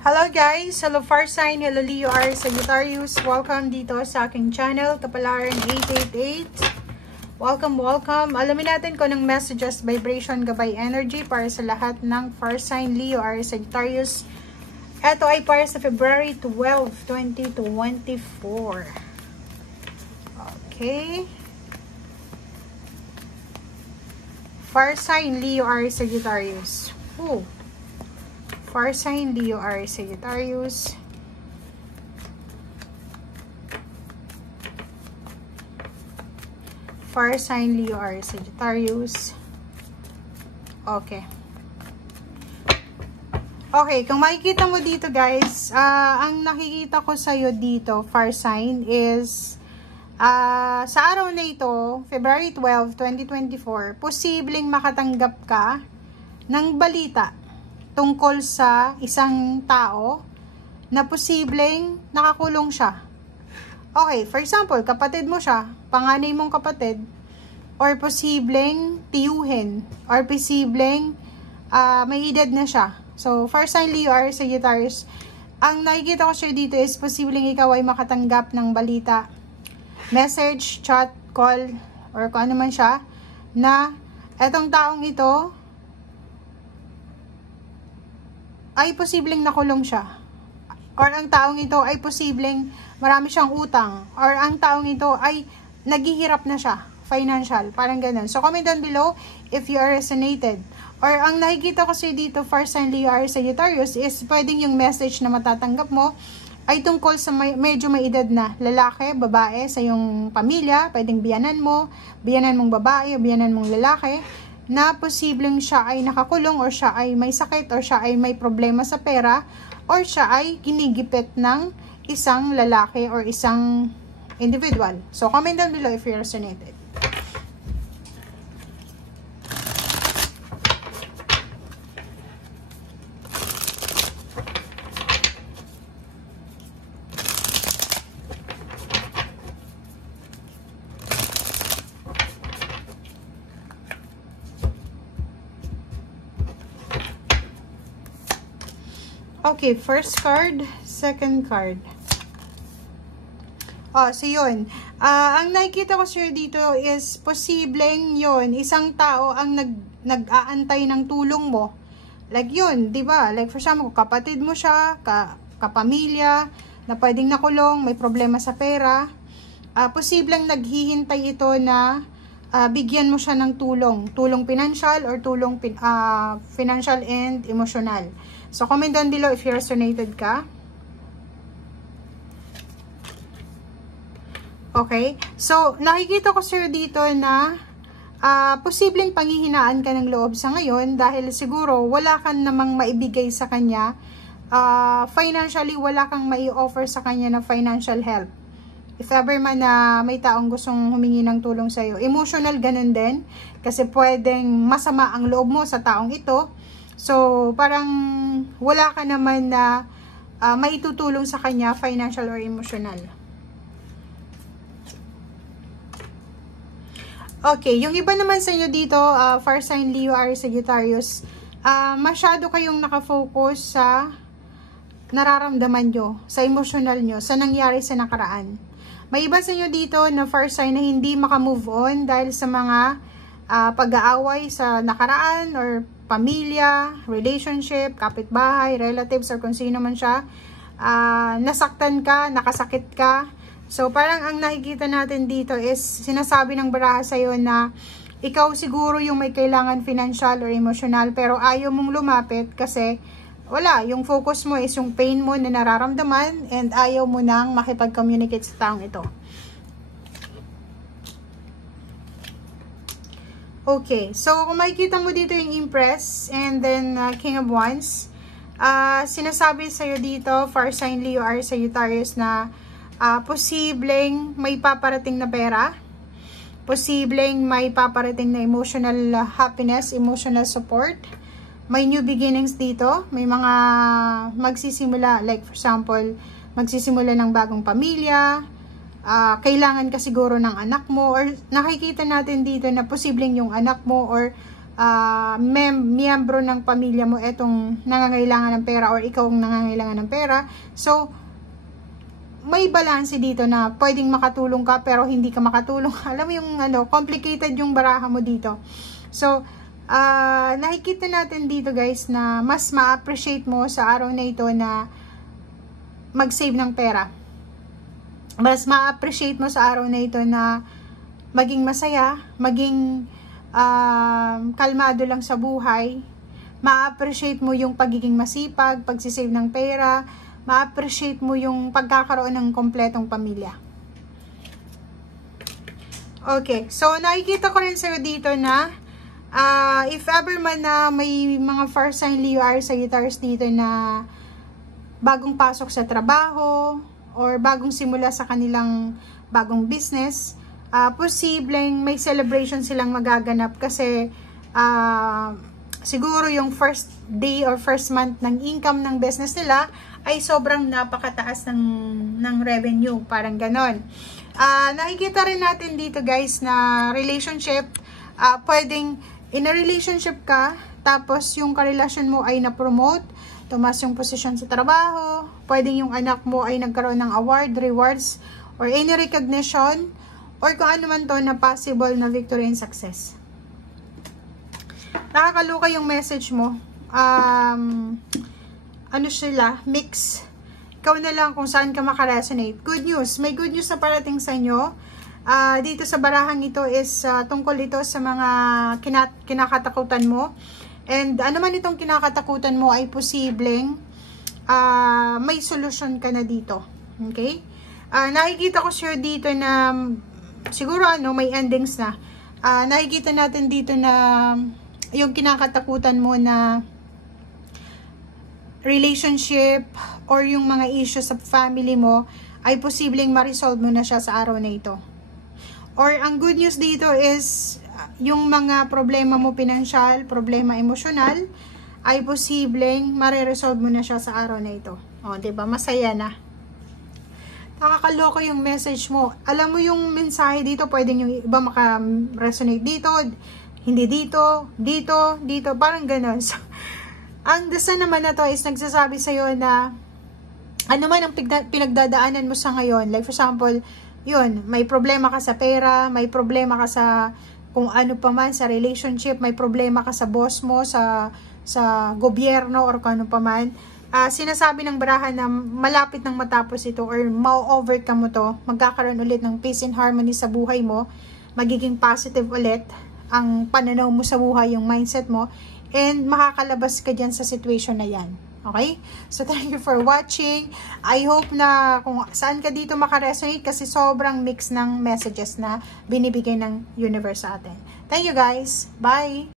Hello guys! Hello Far Sign! Hello Leo R. Sagittarius! Welcome dito sa aking channel, Kapalaran 888. Welcome! Alamin natin kung anong messages, vibration, gabay, energy para sa lahat ng Far Sign Leo R. Sagittarius. Ito ay para sa February 12, 2024. Okay. Far Sign Leo R. Sagittarius. Far Sign Leo R. Sagittarius. Far Sign Leo R. Sagittarius. Okay. Okay, kung makikita mo dito guys, ang nakikita ko sa'yo dito, Far Sign, is sa araw na ito, February 12, 2024, posibleng makatanggap ka ng balita tungkol sa isang tao na posibleng nakakulong siya. Okay, for example, kapatid mo siya, panganay mong kapatid, or posibleng tiyuhin, or posibleng may edad na siya. So, Far Sign Leo R. Sagittarius, ang nakikita ko siya dito is posibleng ikaw ay makatanggap ng balita, message, chat, call, or kung ano man siya, na etong taong ito ay posibleng nakulong siya, or ang taong ito ay posibleng marami siyang utang, or ang taong ito ay naghihirap na siya, financial, parang ganun. So, comment down below if you are resonated. Or ang nakikita ko sa'yo dito, Far Sign Leo R. Sagittarius, is pwedeng yung message na matatanggap mo ay tungkol sa medyo may edad na lalaki, babae, sa yung pamilya, pwedeng biyanan mong babae, o biyanan mong lalaki, na posibleng siya ay nakakulong, or siya ay may sakit, or siya ay may problema sa pera, or siya ay ginigipit ng isang lalaki or isang individual. So, comment down below if you're resonated. Okay, first card, second card. So yun. Ang nakikita ko sir dito is posibleng yun, isang tao ang nag-aantay ng tulong mo. Like yun, di ba? Like for example, kapatid mo siya, kapamilya, na pwedeng nakulong, may problema sa pera. Posibleng naghihintay ito na bigyan mo siya ng tulong financial, or tulong financial and emotional. So, comment down below if you resonated ka. Okay. So, nakikita ko sir dito na posibleng panghihinaan ka ng loob sa ngayon dahil siguro wala kang namang maibigay sa kanya. Financially, wala kang mai-offer sa kanya na financial help. If ever man na may taong gustong humingi ng tulong sa'yo. Emotional, ganun din. Kasi pwedeng masama ang loob mo sa taong ito. So, parang wala ka naman na maitutulong sa kanya, financial or emotional. Okay, yung iba naman sa inyo dito, Far Sign Leo R. Sagittarius, masyado kayong nakafocus sa nararamdaman nyo, sa emotional nyo, sa nangyari sa nakaraan. May iba sa inyo dito na Far Sign na hindi makamove on dahil sa mga pag-aaway sa nakaraan, or pamilya, relationship, kapitbahay, relatives, or kung sino man siya. Nasaktan ka, nakasakit ka. So, parang ang nakikita natin dito is sinasabi ng baraha sa'yo na ikaw siguro yung may kailangan financial or emotional, pero ayaw mong lumapit kasi wala, yung focus mo is yung pain mo na nararamdaman, and ayaw mo nang makipag-communicate sa taong ito. Okay, so kung makikita mo dito yung Empress and then King of Wands, sinasabi sa'yo dito, Far Sign Leo R. Sagittarius, na posibleng may paparating na pera, posibleng may paparating na emotional happiness, emotional support, may new beginnings dito, may mga magsisimula, like for example, magsisimula ng bagong pamilya, kailangan ka siguro ng anak mo, or nakikita natin dito na posibleng yung anak mo or miyembro ng pamilya mo etong nangangailangan ng pera or ikaw ang nangangailangan ng pera. So, may balance dito na pwedeng makatulong ka pero hindi ka makatulong. Alam mo yung complicated yung baraha mo dito. So, nakikita natin dito guys na mas ma-appreciate mo sa araw na ito na mag-save ng pera. Mas ma-appreciate mo sa araw na ito na maging masaya, maging kalmado lang sa buhay. Ma-appreciate mo yung pagiging masipag, pagsisave ng pera, ma-appreciate mo yung pagkakaroon ng kompletong pamilya. Okay, so nakikita ko rin sa'yo dito na if ever man na may mga fire sign Leo, Aries, Sagittarius dito na bagong pasok sa trabaho or bagong simula sa kanilang bagong business, posibleng may celebration silang magaganap kasi siguro yung first day or first month ng income ng business nila ay sobrang napakataas ng revenue, parang ganon. Nakikita rin natin dito guys na relationship, pwedeng in a relationship ka, tapos yung karelasyon mo ay na-promote, tumas yung posisyon sa trabaho, pwedeng yung anak mo ay nagkaroon ng award, rewards, or any recognition, or kung ano man to na possible na victory and success. Nakakaluka yung message mo. Ano sila? Mix. Ikaw na lang kung saan ka makaresonate. Good news. May good news na parating sa inyo. Dito sa barahang ito is tungkol ito sa mga kinakatakutan mo. And ano man itong kinakatakutan mo ay posibleng may solusyon ka na dito. Okay? Nakikita ko sure dito na siguro may endings na. Nakikita natin dito na yung kinakatakutan mo na relationship or yung mga issues sa family mo ay posibleng ma-resolve mo na siya sa araw na ito. Or ang good news dito is yung mga problema mo pinansyal, problema emosyonal ay posibleng ma-resolve mo na siya sa araw na ito. O, diba? Masaya na. Nakakaloka yung message mo. Alam mo yung mensahe dito, pwedeng yung iba maka-resonate dito, hindi dito, dito, dito, parang gano'n. So, ang dasal naman na to is nagsasabi sa'yo na ano man ang pinagdadaanan mo sa ngayon. Like for example, yun, may problema ka sa pera, may problema ka sa kung ano pa man, sa relationship, may problema ka sa boss mo, sa gobyerno, or kung ano pa man. Sinasabi ng baraha na malapit nang matapos ito or ma-overcome mo to, magkakaroon ulit ng peace and harmony sa buhay mo, magiging positive ulit ang pananaw mo sa buhay, yung mindset mo, and makakalabas ka dyan sa situation na yan. Okay? So, thank you for watching. I hope na kung saan ka dito makaresonate kasi sobrang mix ng messages na binibigay ng universe sa atin. Thank you guys. Bye!